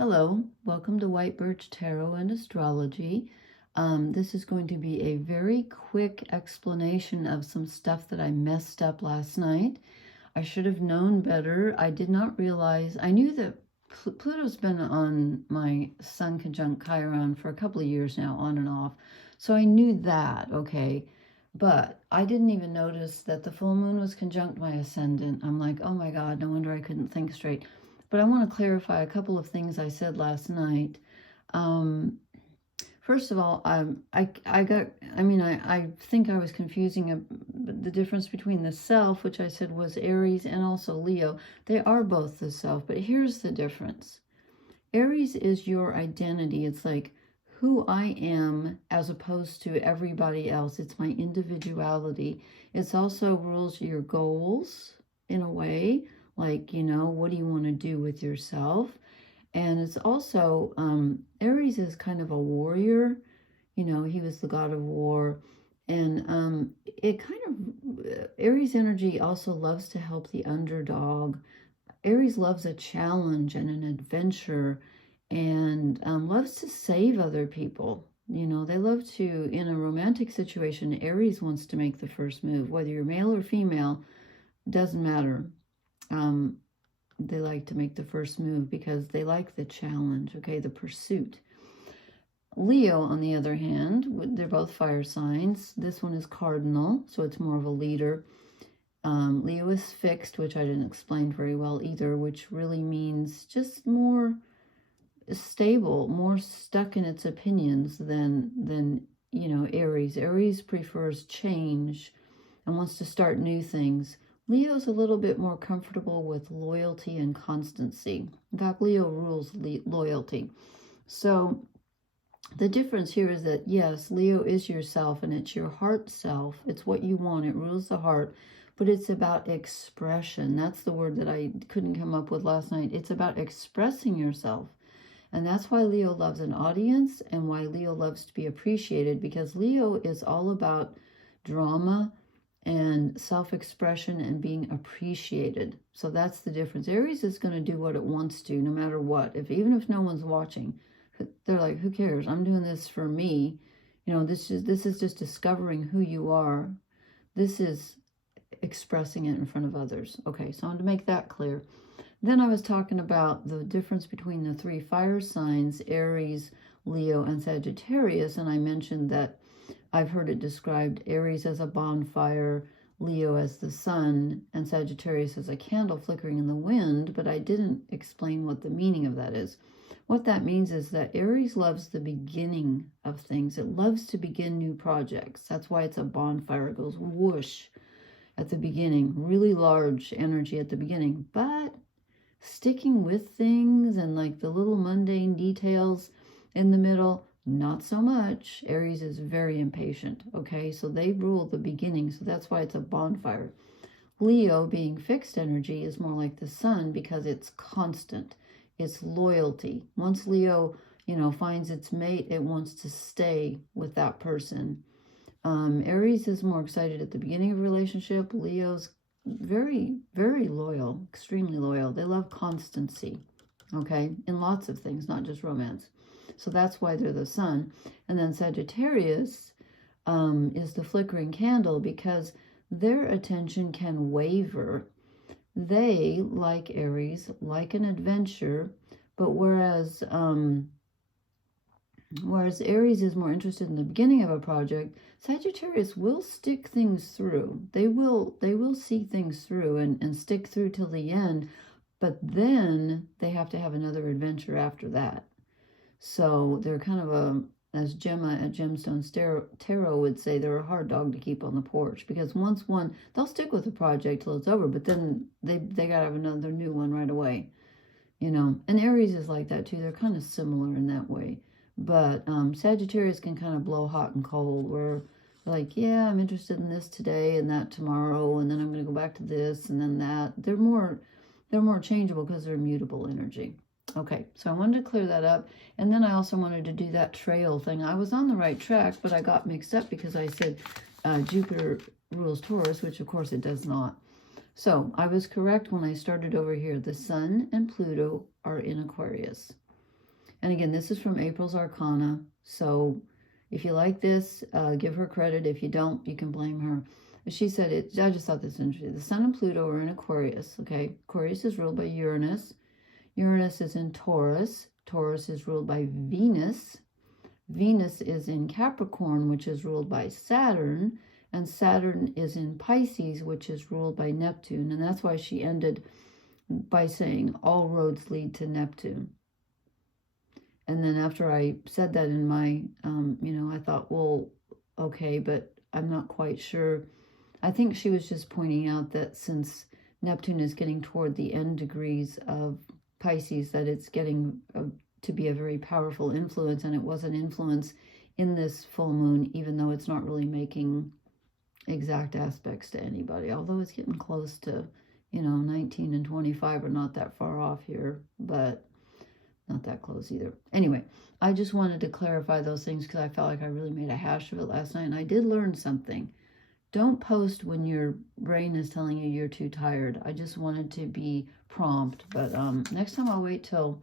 Hello, welcome to White Birch Tarot and Astrology. This is going to be a very quick explanation of some stuff that I messed up last night. I should have known better. I did not realize, I knew that Pluto's been on my Sun conjunct Chiron for a couple of years now, on and off. So I knew that, okay. But I didn't even notice that the full moon was conjunct my ascendant. I'm like, oh my God, no wonder I couldn't think straight. But I want to clarify a couple of things I said last night. First of all, I think I was confusing the difference between the self, which I said was Aries, and also Leo. They are both the self, but here's the difference. Aries is your identity. It's like who I am as opposed to everybody else. It's my individuality. It's also rules your goals in a way. Like, you know, what do you want to do with yourself? And it's also, Aries is kind of a warrior. You know, he was the god of war. And it kind of, Aries energy also loves to help the underdog. Aries loves a challenge and an adventure and loves to save other people. You know, they love to, in a romantic situation, Aries wants to make the first move. Whether you're male or female, doesn't matter. They like to make the first move because they like the challenge, okay, the pursuit. Leo, on the other hand, they're both fire signs. This one is cardinal, so it's more of a leader. Leo is fixed, which I didn't explain very well either, which really means just more stable, more stuck in its opinions than you know, Aries. Aries prefers change and wants to start new things. Leo's a little bit more comfortable with loyalty and constancy. In fact, Leo rules loyalty. So the difference here is that, yes, Leo is yourself and it's your heart self. It's what you want. It rules the heart, but it's about expression. That's the word that I couldn't come up with last night. It's about expressing yourself. And that's why Leo loves an audience and why Leo loves to be appreciated, because Leo is all about drama and self-expression and being appreciated. So that's the difference. Aries is going to do what it wants to, no matter what. Even if no one's watching, they're like, who cares? I'm doing this for me. You know, this is just discovering who you are. This is expressing it in front of others. Okay, so I want to make that clear. Then I was talking about the difference between the three fire signs, Aries, Leo, and Sagittarius, and I mentioned that I've heard it described, Aries as a bonfire, Leo as the sun, and Sagittarius as a candle flickering in the wind, but I didn't explain what the meaning of that is. What that means is that Aries loves the beginning of things. It loves to begin new projects. That's why it's a bonfire. It goes whoosh at the beginning, really large energy at the beginning, but sticking with things and like the little mundane details in the middle, not so much. Aries is very impatient, okay? So they rule the beginning, so that's why it's a bonfire. Leo, being fixed energy, is more like the sun because it's constant. It's loyalty. Once Leo, you know, finds its mate, it wants to stay with that person. Aries is more excited at the beginning of a relationship. Leo's very, very loyal, extremely loyal. They love constancy, okay? In lots of things, not just romance. So that's why they're the sun. And then Sagittarius is the flickering candle because their attention can waver. They, like Aries, like an adventure, but whereas Aries is more interested in the beginning of a project, Sagittarius will stick things through. They will see things through and stick through till the end, but then they have to have another adventure after that. So they're kind of as Gemma at Gemstones Tarot would say, they're a hard dog to keep on the porch, because once they'll stick with the project till it's over, but then they gotta have another new one right away, you know. And Aries is like that too. They're kind of similar in that way. But Sagittarius can kind of blow hot and cold, where they're like, yeah, I'm interested in this today and that tomorrow, and then I'm going to go back to this and then that. They're more changeable because they're mutable energy. Okay, so I wanted to clear that up. And then I also wanted to do that trail thing. I was on the right track, but I got mixed up because I said Jupiter rules Taurus, which of course it does not. So I was correct when I started over here. The Sun and Pluto are in Aquarius. And again, this is from April's Arcana. So if you like this, give her credit. If you don't, you can blame her. She said it. I just thought this was interesting. The Sun and Pluto are in Aquarius. Okay, Aquarius is ruled by Uranus. Uranus is in Taurus. Taurus is ruled by Venus. Venus is in Capricorn, which is ruled by Saturn. And Saturn is in Pisces, which is ruled by Neptune. And that's why she ended by saying all roads lead to Neptune. And then after I said that in my, I thought, well, okay, but I'm not quite sure. I think she was just pointing out that since Neptune is getting toward the end degrees of Pisces, that it's getting to be a very powerful influence, and it was an influence in this full moon, even though it's not really making exact aspects to anybody, although it's getting close to, 19 and 25 are not that far off here, but not that close either. Anyway, I just wanted to clarify those things because I felt like I really made a hash of it last night, and I did learn something. Don't post when your brain is telling you you're too tired. I just wanted to be prompt, but next time I'll wait till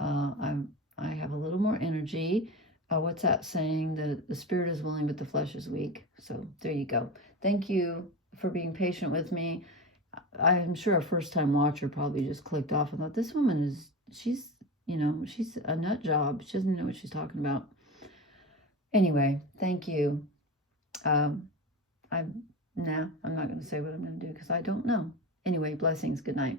I have a little more energy. What's that saying? The spirit is willing, but the flesh is weak. So there you go. Thank you for being patient with me. I'm sure a first-time watcher probably just clicked off and thought, this woman she's a nut job. She doesn't know what she's talking about. Anyway, thank you. I'm not going to say what I'm going to do because I don't know. Anyway, blessings. Good night.